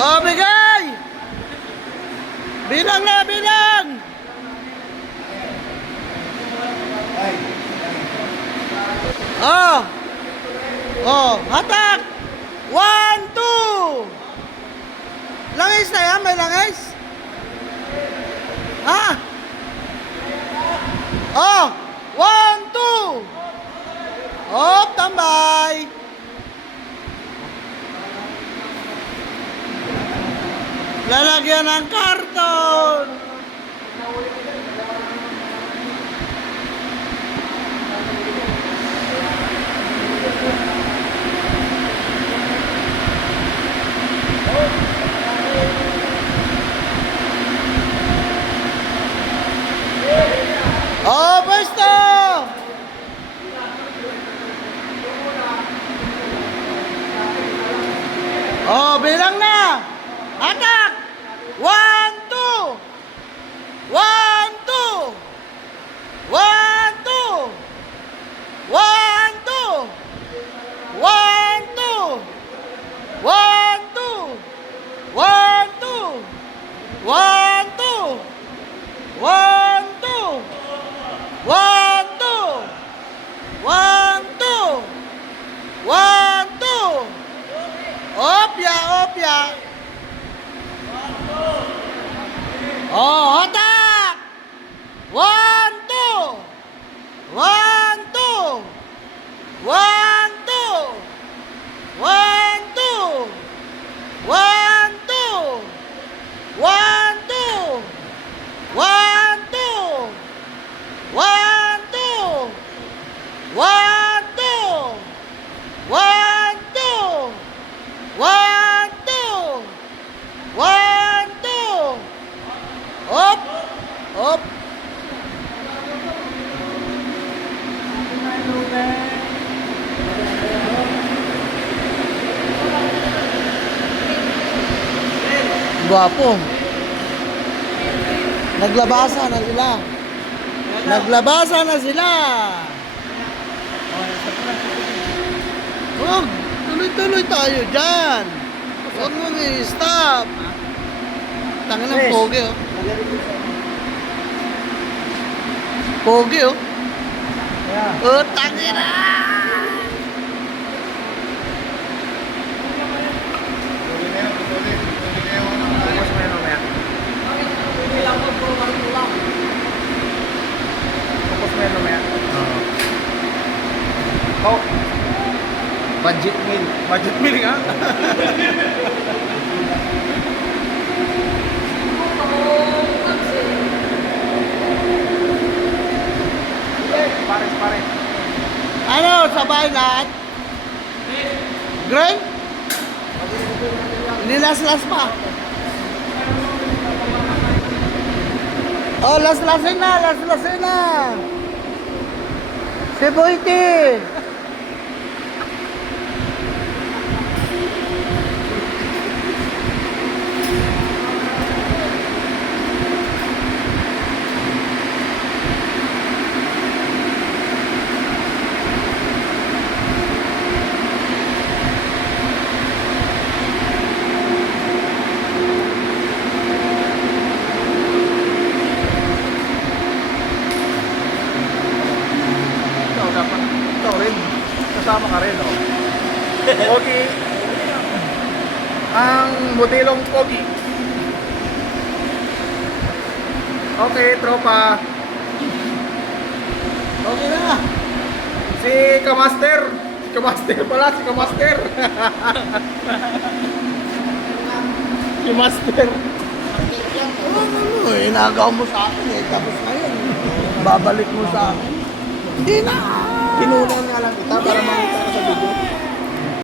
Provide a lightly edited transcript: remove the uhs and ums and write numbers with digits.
Oh, bigay! Bilang na, bilang! Oh! Oh, hatak! 1, 2! Langis na yan? May langis? Ha? Oh! 1, 2! Oh, tambay! Lalagyan ng karton! Oh, pwesto! Oh, bilang na! Atak! 1, 2! 1, 2! 1, 2! 1, 2! 1, 2! 1, 2! 1, 2! 1, 2! 1, 2! 1, 2! 1, 2! 1, 2! Opya, opya! Oh, hatak! 1, 2! 1, 2! 1, 2! 1, 2! 1, 2! 1, 2! 1, 2! 1, 2! 1, 2! 1, 2! 1, 2! 1, 2! Up! Up! Guwapo. Naglabasa na sila. Naglabasa na sila. Huwag. Tuloy-tuloy tayo dyan. Huwag mo i-stop. Tanga ng pogi, oh. Pogi, oh. Oh, tangina! Oh, budget meal. Budget meal nga. Pares. Ano, sabay lahat? Grain? Nilas-las pa. Oh, las-lasin na. Si Boyti. Ikaw rin. Kasama ka rin, oh. Pogi. Ang modelong pogi. Okay, tropa. Okay na. Si Kamaster. Si Kamaster. Si Master. Ano, inagaw mo sa akin eh. Tapos ngayon, babalik mo sa akin. Hindi na. Pinunan nga lang kita para makita ka sa video.